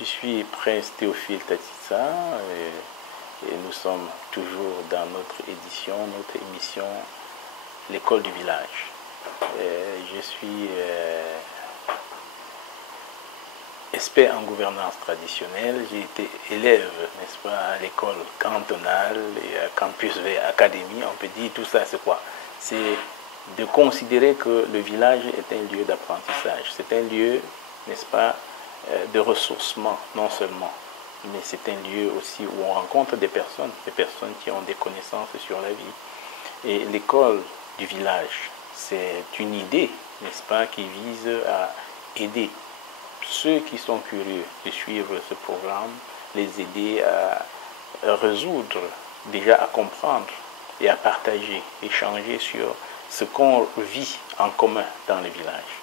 Je suis Prince Théophile Tatissa et nous sommes toujours dans notre édition, notre émission L'école du village. Je suis expert en gouvernance traditionnelle. J'ai été élève, n'est-ce pas, à l'école cantonale et à Campus V Académie. On peut dire tout ça, c'est quoi? C'est de considérer que le village est un lieu d'apprentissage. C'est un lieu, n'est-ce pas, de ressourcement, non seulement, mais c'est un lieu aussi où on rencontre des personnes qui ont des connaissances sur la vie. Et l'école du village, c'est une idée, n'est-ce pas, qui vise à aider ceux qui sont curieux de suivre ce programme, les aider à résoudre, déjà à comprendre et à partager, échanger sur ce qu'on vit en commun dans le village.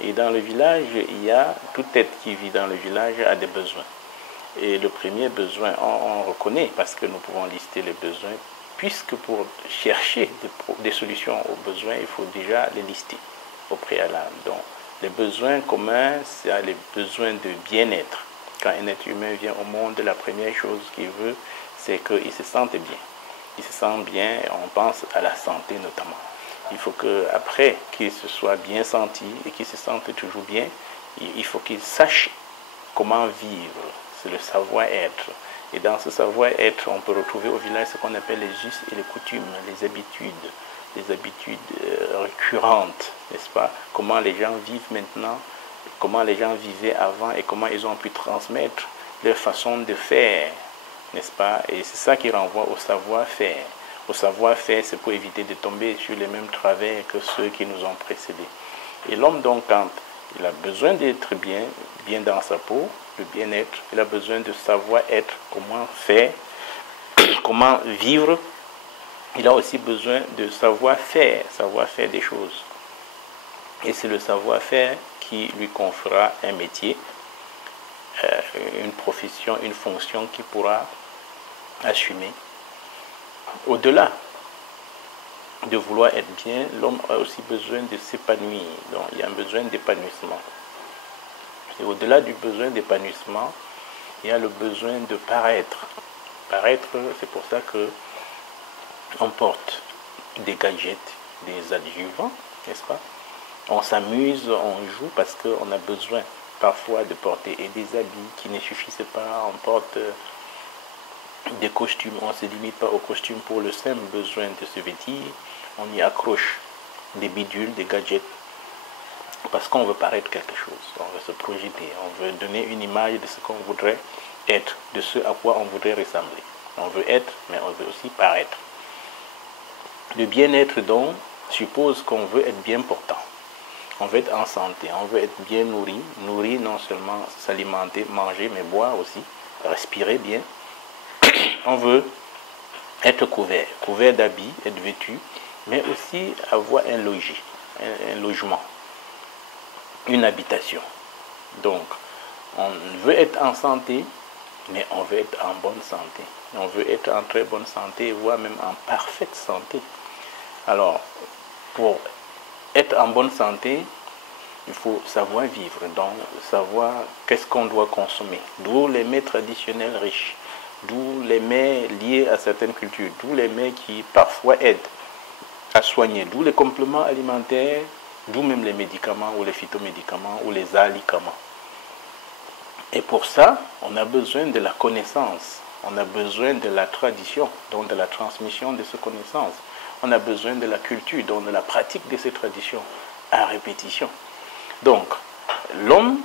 Et dans le village, il y a toute tête qui vit dans le village a des besoins. Et le premier besoin, on reconnaît, parce que nous pouvons lister les besoins, puisque pour chercher des solutions aux besoins, il faut déjà les lister au préalable. Donc, les besoins communs, c'est les besoins de bien-être. Quand un être humain vient au monde, la première chose qu'il veut, c'est qu'il se sente bien. Il se sent bien, on pense à la santé notamment. Il faut qu'après qu'il se soit bien senti et qu'il se sente toujours bien, il faut qu'il sache comment vivre. C'est le savoir-être. Et dans ce savoir-être, on peut retrouver au village ce qu'on appelle les us et les coutumes, les habitudes récurrentes, n'est-ce pas? Comment les gens vivent maintenant, comment les gens vivaient avant et comment ils ont pu transmettre leur façon de faire, n'est-ce pas? Et c'est ça qui renvoie au savoir-faire. Au savoir-faire, c'est pour éviter de tomber sur les mêmes travers que ceux qui nous ont précédés. Et l'homme, donc, quand il a besoin d'être bien dans sa peau, le bien-être, il a besoin de savoir-être, comment faire, comment vivre. Il a aussi besoin de savoir-faire des choses. Et c'est le savoir-faire qui lui conférera un métier, une profession, une fonction qu'il pourra assumer. Au-delà de vouloir être bien, l'homme a aussi besoin de s'épanouir. Donc, il y a un besoin d'épanouissement. Et au-delà du besoin d'épanouissement, il y a le besoin de paraître. Paraître, c'est pour ça que on porte des gadgets, des adjuvants, n'est-ce pas? On s'amuse, on joue parce qu'on a besoin parfois de porter et des habits qui ne suffisent pas. On porte des costumes, on ne se limite pas aux costumes pour le simple besoin de se vêtir. On y accroche des bidules, des gadgets, parce qu'on veut paraître quelque chose, on veut se projeter, on veut donner une image de ce qu'on voudrait être, de ce à quoi on voudrait ressembler. On veut être, mais on veut aussi paraître. Le bien-être, donc, suppose qu'on veut être bien portant. On veut être en santé, on veut être bien nourri non seulement s'alimenter, manger, mais boire aussi, respirer bien. On veut être couvert d'habits, être vêtu, mais aussi avoir un logis, un logement, une habitation. Donc, on veut être en santé, mais on veut être en bonne santé. On veut être en très bonne santé, voire même en parfaite santé. Alors, pour être en bonne santé, il faut savoir vivre, donc savoir qu'est-ce qu'on doit consommer. D'où les mets traditionnels riches, d'où les mets liés à certaines cultures, d'où les mets qui parfois aident à soigner, d'où les compléments alimentaires, d'où même les médicaments ou les phytomédicaments ou les alicaments. Et pour ça, on a besoin de la connaissance, on a besoin de la tradition, donc de la transmission de ces connaissances. On a besoin de la culture, donc de la pratique de ces traditions à répétition. Donc, l'homme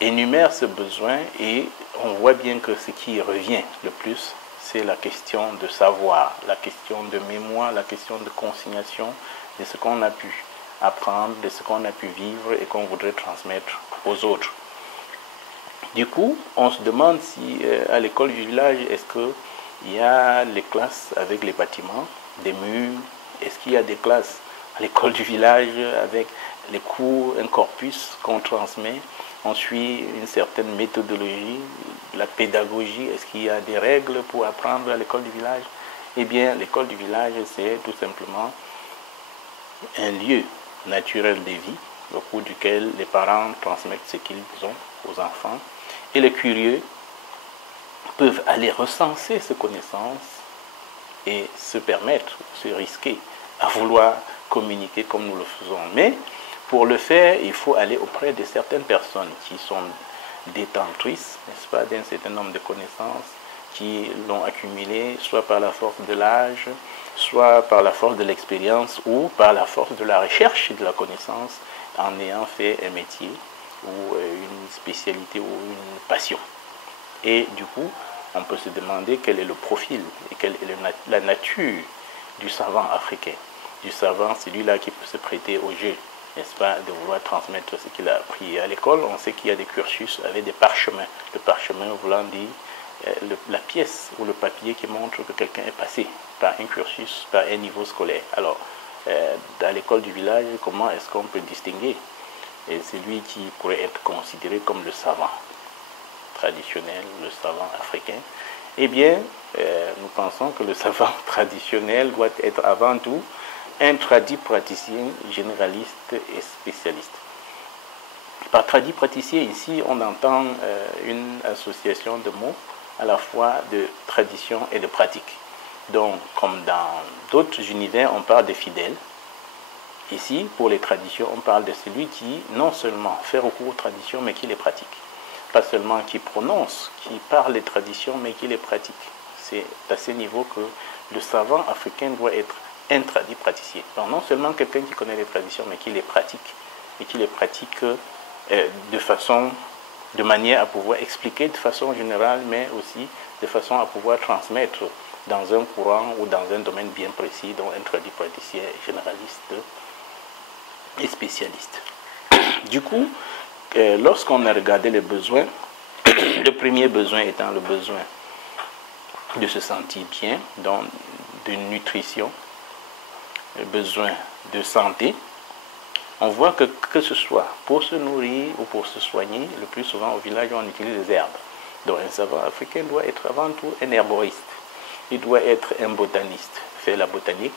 énumère ce besoin et on voit bien que ce qui revient le plus, c'est la question de savoir, la question de mémoire, la question de consignation de ce qu'on a pu apprendre, de ce qu'on a pu vivre et qu'on voudrait transmettre aux autres. Du coup, on se demande si à l'école du village, est-ce qu'il y a les classes avec les bâtiments, des murs, est-ce qu'il y a des classes à l'école du village avec les cours, un corpus qu'on transmet, on suit une certaine méthodologie, la pédagogie, est-ce qu'il y a des règles pour apprendre à l'école du village? Eh bien, l'école du village, c'est tout simplement un lieu naturel de vie, au cours duquel les parents transmettent ce qu'ils ont aux enfants Et les curieux peuvent aller recenser ces connaissances et se permettre, se risquer à vouloir communiquer comme nous le faisons. Mais pour le faire, il faut aller auprès de certaines personnes qui sont détentrices, n'est-ce pas, d'un certain nombre de connaissances, qui l'ont accumulé soit par la force de l'âge, soit par la force de l'expérience ou par la force de la recherche et de la connaissance en ayant fait un métier ou une spécialité ou une passion. Et du coup, on peut se demander quel est le profil et quelle est la nature du savant africain. Du savant, celui-là qui peut se prêter au jeu, n'est-ce pas, de vouloir transmettre ce qu'il a appris à l'école. On sait qu'il y a des cursus avec des parchemins. Le parchemin voulant dire la pièce ou le papier qui montre que quelqu'un est passé par un cursus, par un niveau scolaire. Alors, à l'école du village, comment est-ce qu'on peut distinguer celui qui pourrait être considéré comme le savant traditionnel, le savant africain? Eh bien, nous pensons que le savant traditionnel doit être avant tout un tradit praticien généraliste et spécialiste. Par tradit praticien, ici, on entend une association de mots à la fois de tradition et de pratique. Donc, comme dans d'autres univers, on parle de fidèles. Ici, pour les traditions, on parle de celui qui non seulement fait recours aux traditions, mais qui les pratique. Pas seulement qui prononce, qui parle les traditions, mais qui les pratique. C'est à ce niveau que le savant africain doit être un tradit praticien. Donc, non seulement quelqu'un qui connaît les traditions, mais qui les pratique. Et qui les pratique de manière à pouvoir expliquer de façon générale, mais aussi de façon à pouvoir transmettre dans un courant ou dans un domaine bien précis, dont un tradit praticien généraliste et spécialiste. Du coup, lorsqu'on a regardé les besoins, le premier besoin étant le besoin de se sentir bien, donc de nutrition, le besoin de santé, on voit que ce soit pour se nourrir ou pour se soigner, le plus souvent au village on utilise des herbes. Donc un savant africain doit être avant tout un herboriste. Il doit être un botaniste, faire la botanique,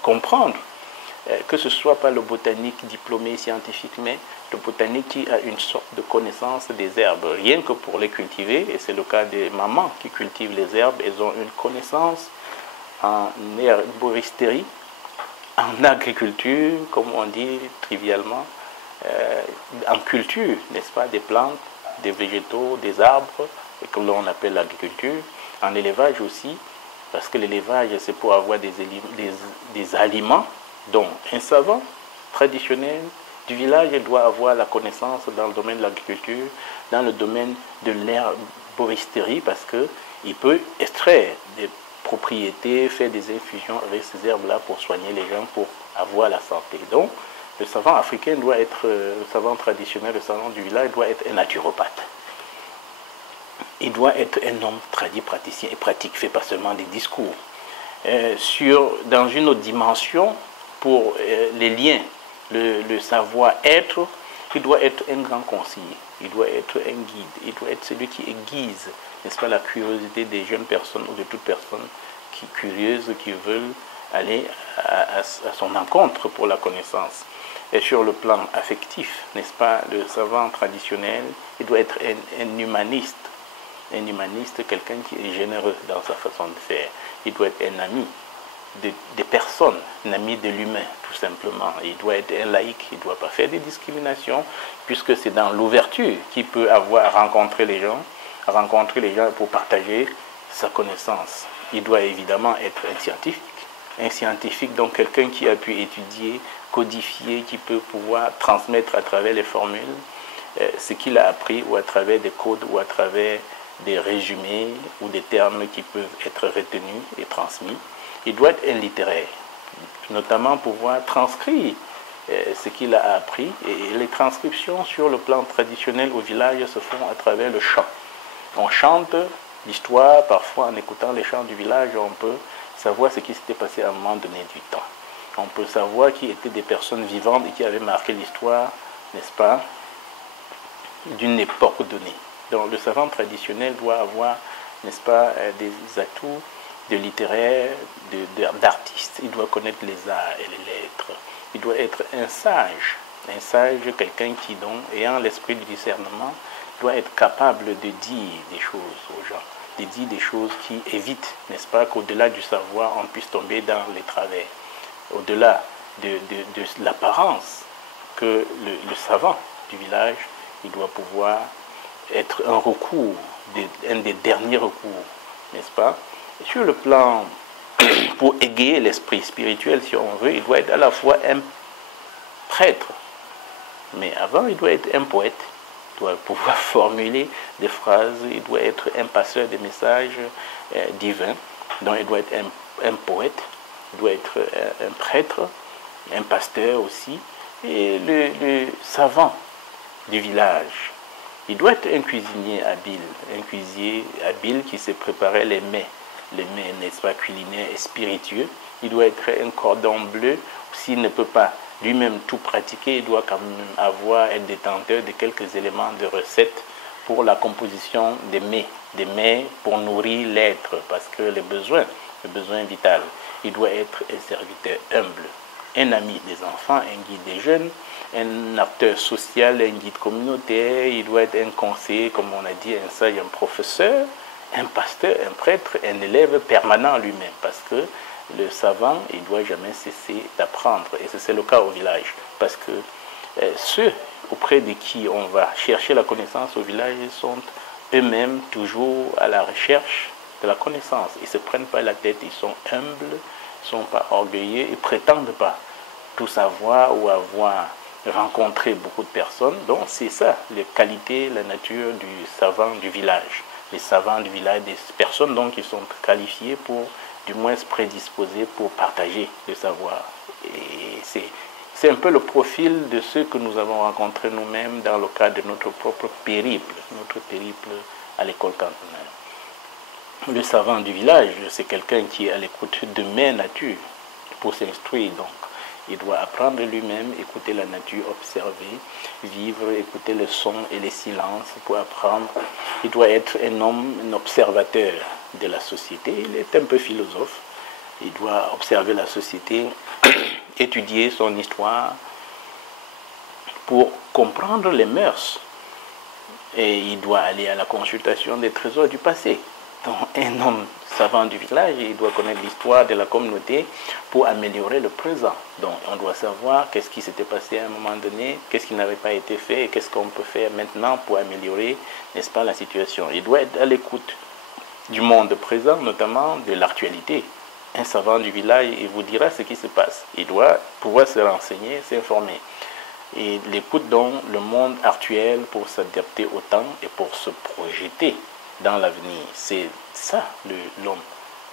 comprendre que ce soit pas le botanique diplômé scientifique, mais le botanique qui a une sorte de connaissance des herbes, rien que pour les cultiver, et c'est le cas des mamans qui cultivent les herbes, elles ont une connaissance en herboristerie, en agriculture, comme on dit trivialement, en culture, n'est-ce pas, des plantes, des végétaux, des arbres, et que l'on appelle l'agriculture, en élevage aussi, parce que l'élevage, c'est pour avoir des aliments. Donc, un savant traditionnel du village doit avoir la connaissance dans le domaine de l'agriculture, dans le domaine de l'herboristerie, parce qu'il peut extraire des propriétés, faire des infusions avec ces herbes-là pour soigner les gens, pour avoir la santé. Donc, le savant africain doit être, le savant traditionnel, le savant du village doit être un naturopathe. Il doit être un homme tradit, praticien et pratique, fait pas seulement des discours. Dans une autre dimension, pour les liens, le savoir-être, il doit être un grand conseiller, il doit être un guide, il doit être celui qui aiguise, n'est-ce pas, la curiosité des jeunes personnes ou de toute personne curieuse qui veulent aller à son encontre pour la connaissance. Et sur le plan affectif, n'est-ce pas, le savant traditionnel, il doit être un humaniste. Un humaniste, quelqu'un qui est généreux dans sa façon de faire. Il doit être un ami des personnes, un ami de l'humain, tout simplement. Il doit être un laïc, il ne doit pas faire des discriminations, puisque c'est dans l'ouverture qu'il peut avoir rencontré les gens pour partager sa connaissance. Il doit évidemment être un scientifique, donc quelqu'un qui a pu étudier, codifier, qui peut pouvoir transmettre à travers les formules ce qu'il a appris, ou à travers des codes, ou à travers des résumés, ou des termes qui peuvent être retenus et transmis. Il doit être un littéraire, notamment pouvoir transcrire ce qu'il a appris. Et les transcriptions sur le plan traditionnel au village se font à travers le chant. On chante l'histoire, parfois en écoutant les chants du village, on peut savoir ce qui s'était passé à un moment donné du temps. On peut savoir qui étaient des personnes vivantes et qui avaient marqué l'histoire, n'est-ce pas, d'une époque donnée. Donc le savant traditionnel doit avoir, n'est-ce pas, des atouts de littéraire, d'artiste. Il doit connaître les arts et les lettres. Il doit être un sage, quelqu'un qui, donc, ayant l'esprit du discernement, doit être capable de dire des choses aux gens, de dire des choses qui évitent, n'est-ce pas, qu'au-delà du savoir, on puisse tomber dans les travers. Au-delà de l'apparence, que le savant du village, il doit pouvoir être un recours, un des derniers recours, n'est-ce pas? Et sur le plan, pour égayer l'esprit spirituel, si on veut, il doit être à la fois un prêtre, mais avant, il doit être un poète, il doit pouvoir formuler des phrases, il doit être un passeur de messages divins, donc il doit être un poète, il doit être un prêtre, un pasteur aussi, et le savant du village. Il doit être un cuisinier habile qui sait préparer les mets, n'est-ce pas, culinaires et spiritueux. Il doit être un cordon bleu. S'il ne peut pas lui-même tout pratiquer, il doit quand même être détenteur de quelques éléments de recettes pour la composition des mets pour nourrir l'être, parce que le besoin vital. Il doit être un serviteur humble, un ami des enfants, un guide des jeunes, un acteur social, un guide communautaire. Il doit être un conseiller, comme on a dit, un sage, un professeur, un pasteur, un prêtre, un élève permanent lui-même, parce que le savant, il ne doit jamais cesser d'apprendre. Et c'est le cas au village, parce que ceux auprès de qui on va chercher la connaissance au village sont eux-mêmes toujours à la recherche de la connaissance. Ils ne se prennent pas la tête, ils sont humbles, ils ne sont pas orgueilleux, ils ne prétendent pas tout savoir ou avoir rencontré beaucoup de personnes. Donc c'est ça, les qualités, la nature du savant du village. Les savants du village, des personnes donc qui sont qualifiées pour, du moins prédisposées pour partager le savoir. Et c'est un peu le profil de ceux que nous avons rencontrés nous-mêmes dans le cadre de notre propre périple à l'école cantonale. Le savant du village, c'est quelqu'un qui est à l'écoute de mère nature pour s'instruire donc. Il doit apprendre lui-même, écouter la nature, observer, vivre, écouter le son et les silences pour apprendre. Il doit être un homme, un observateur de la société. Il est un peu philosophe. Il doit observer la société, étudier son histoire pour comprendre les mœurs. Et il doit aller à la consultation des trésors du passé. Donc, un homme savant du village, il doit connaître l'histoire de la communauté pour améliorer le présent. Donc, on doit savoir qu'est-ce qui s'était passé à un moment donné, qu'est-ce qui n'avait pas été fait et qu'est-ce qu'on peut faire maintenant pour améliorer, n'est-ce pas, la situation. Il doit être à l'écoute du monde présent, notamment de l'actualité. Un savant du village, il vous dira ce qui se passe. Il doit pouvoir se renseigner, s'informer. Et il écoute donc le monde actuel pour s'adapter au temps et pour se projeter dans l'avenir. C'est ça l'homme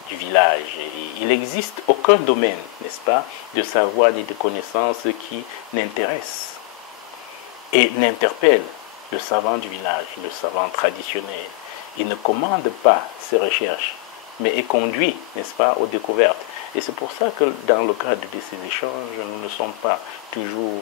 du village. Il n'existe aucun domaine, n'est-ce pas, de savoir ni de connaissance qui n'intéresse et n'interpelle le savant du village, le savant traditionnel. Il ne commande pas ses recherches, mais est conduit, n'est-ce pas, aux découvertes. Et c'est pour ça que dans le cadre de ces échanges, nous ne sommes pas toujours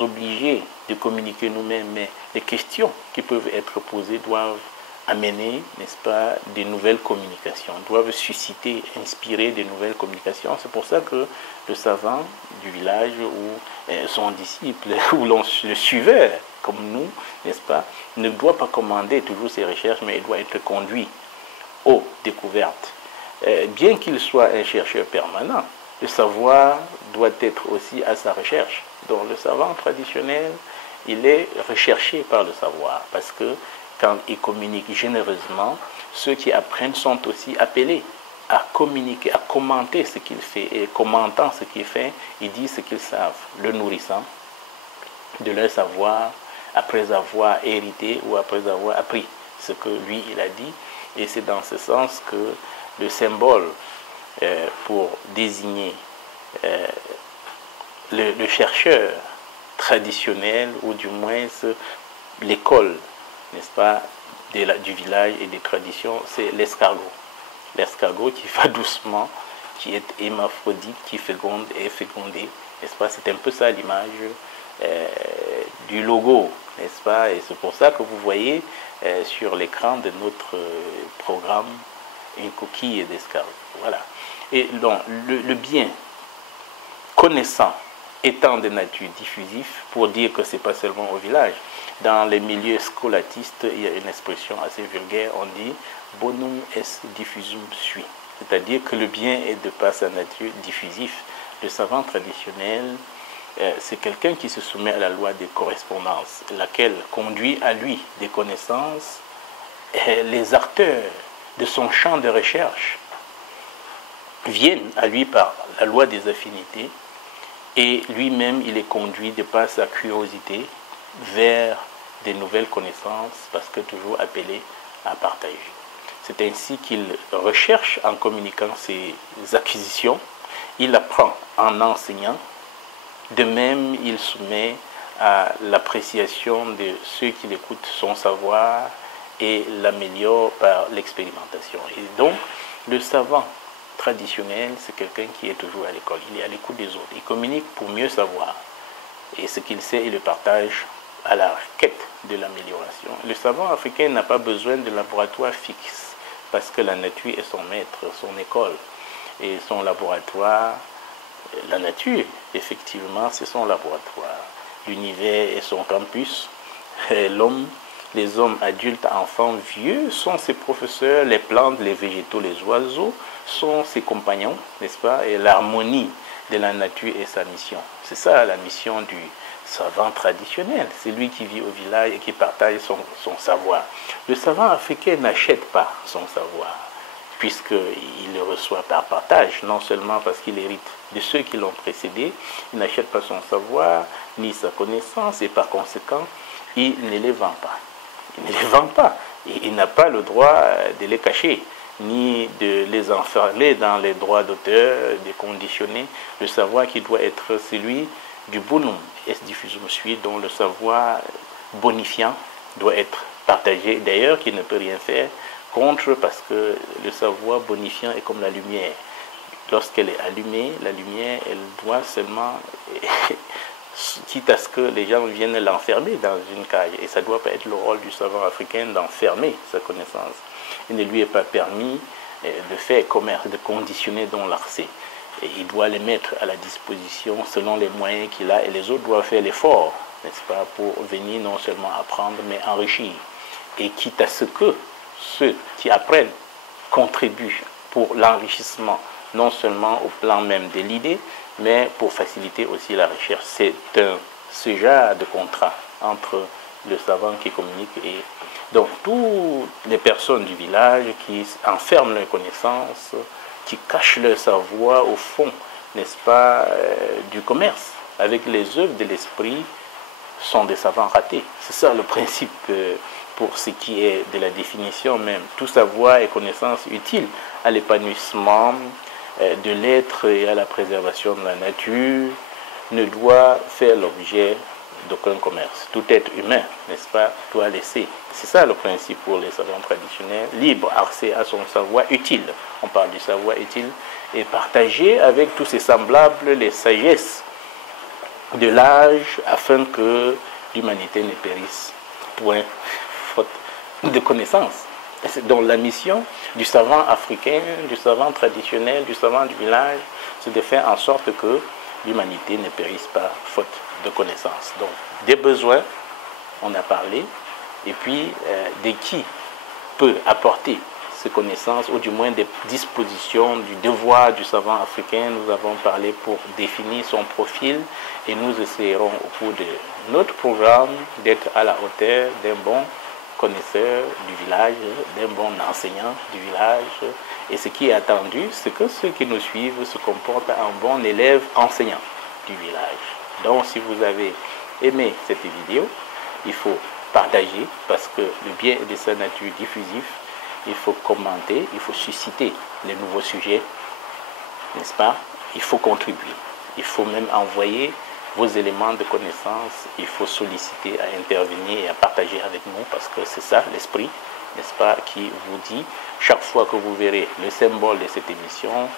obligés de communiquer nous-mêmes, mais les questions qui peuvent être posées doivent amener, n'est-ce pas, des nouvelles communications, doivent susciter, inspirer des nouvelles communications. C'est pour ça que le savant du village ou son disciple ou le suiveur, comme nous, n'est-ce pas, ne doit pas commander toujours ses recherches, mais il doit être conduit aux découvertes. Bien qu'il soit un chercheur permanent, le savoir doit être aussi à sa recherche. Donc le savant traditionnel, il est recherché par le savoir, parce que quand il communique généreusement, ceux qui apprennent sont aussi appelés à communiquer, à commenter ce qu'il fait. Et commentant ce qu'il fait, ils disent ce qu'ils savent, le nourrissant de leur savoir, après avoir hérité ou après avoir appris ce que lui, il a dit. Et c'est dans ce sens que le symbole pour désigner le chercheur traditionnel, ou du moins l'école, n'est-ce pas, du village et des traditions, c'est l'escargot. L'escargot qui va doucement, qui est hémaphrodite, qui féconde et est fécondé, n'est-ce pas? C'est un peu ça l'image du logo, n'est-ce pas? Et c'est pour ça que vous voyez sur l'écran de notre programme une coquille d'escargot. Voilà. Et donc, le bien connaissant étant de nature diffusif, pour dire que ce n'est pas seulement au village, Dans les milieux scolatistes, il y a une expression assez vulgaire, on dit « bonum est diffusum sui », c'est-à-dire que le bien est de par sa nature diffusif. Le savant traditionnel, c'est quelqu'un qui se soumet à la loi des correspondances, laquelle conduit à lui des connaissances. Les acteurs de son champ de recherche viennent à lui par la loi des affinités, et lui-même, il est conduit de par sa curiosité vers des nouvelles connaissances, parce que toujours appelé à partager. C'est ainsi qu'il recherche en communiquant ses acquisitions, il apprend en enseignant, de même il soumet à l'appréciation de ceux qui l'écoutent son savoir et l'améliore par l'expérimentation. Et donc, le savant traditionnel, c'est quelqu'un qui est toujours à l'école, il est à l'écoute des autres, il communique pour mieux savoir. Et ce qu'il sait, il le partage à la quête de l'amélioration. Le savant africain n'a pas besoin de laboratoire fixe, parce que la nature est son maître, son école. Et son laboratoire, la nature, effectivement, c'est son laboratoire. L'univers est son campus. L'homme, les hommes adultes, enfants, vieux sont ses professeurs. Les plantes, les végétaux, les oiseaux sont ses compagnons, n'est-ce pas? Et l'harmonie de la nature est sa mission. C'est ça la mission du savant traditionnel. C'est lui qui vit au village et qui partage son savoir. Le savant africain n'achète pas son savoir, puisqu'il le reçoit par partage, non seulement parce qu'il hérite de ceux qui l'ont précédé, il n'achète pas son savoir, ni sa connaissance, et par conséquent, il ne les vend pas. Il ne les vend pas, et il n'a pas le droit de les cacher, ni de les enfermer dans les droits d'auteur, de conditionner le savoir qui doit être celui du bonum est diffusum sui, dont le savoir bonifiant doit être partagé, d'ailleurs qui ne peut rien faire contre, parce que le savoir bonifiant est comme la lumière. Lorsqu'elle est allumée, la lumière, elle doit seulement, quitte à ce que les gens viennent l'enfermer dans une cage, et ça ne doit pas être le rôle du savant africain d'enfermer sa connaissance. Il ne lui est pas permis de faire commerce, de conditionner dans l'accès. Et il doit les mettre à la disposition selon les moyens qu'il a, et les autres doivent faire l'effort, n'est-ce pas, pour venir non seulement apprendre, mais enrichir. Et quitte à ce que ceux qui apprennent contribuent pour l'enrichissement, non seulement au plan même de l'idée, mais pour faciliter aussi la recherche. C'est ce genre de contrat entre le savant qui communique et donc toutes les personnes du village qui enferment leurs connaissances, qui cachent leur savoir au fond, n'est-ce pas, du commerce, avec les œuvres de l'esprit, sont des savants ratés. C'est ça le principe pour ce qui est de la définition même. Tout savoir et connaissance utile à l'épanouissement de l'être et à la préservation de la nature ne doit faire l'objet d'aucun commerce. Tout être humain, n'est-ce pas, doit laisser. C'est ça le principe pour les savants traditionnels. Libre accès à son savoir utile. On parle du savoir utile. Et partager avec tous ses semblables les sagesses de l'âge afin que l'humanité ne périsse point faute de connaissances. Donc la mission du savant africain, du savant traditionnel, du savant du village, c'est de faire en sorte que l'humanité ne périsse pas faute de connaissances. Donc des besoins, on a parlé, et puis de qui peut apporter ces connaissances, ou du moins des dispositions du devoir du savant africain. Nous avons parlé pour définir son profil, et nous essayerons au cours de notre programme d'être à la hauteur d'un bon connaisseur du village, d'un bon enseignant du village. Et ce qui est attendu, c'est que ceux qui nous suivent se comportent en bon élève enseignant du village. Donc si vous avez aimé cette vidéo, il faut partager, parce que le bien est de sa nature diffusif. Il faut commenter, il faut susciter les nouveaux sujets, n'est-ce pas? Il faut contribuer, il faut même envoyer vos éléments de connaissance, il faut solliciter à intervenir et à partager avec nous, parce que c'est ça l'esprit, n'est-ce pas, qui vous dit, chaque fois que vous verrez le symbole de cette émission,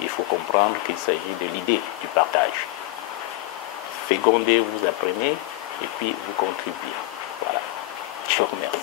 il faut comprendre qu'il s'agit de l'idée du partage. Fécondez, vous apprenez, et puis vous contribuez. Voilà. Je vous remercie.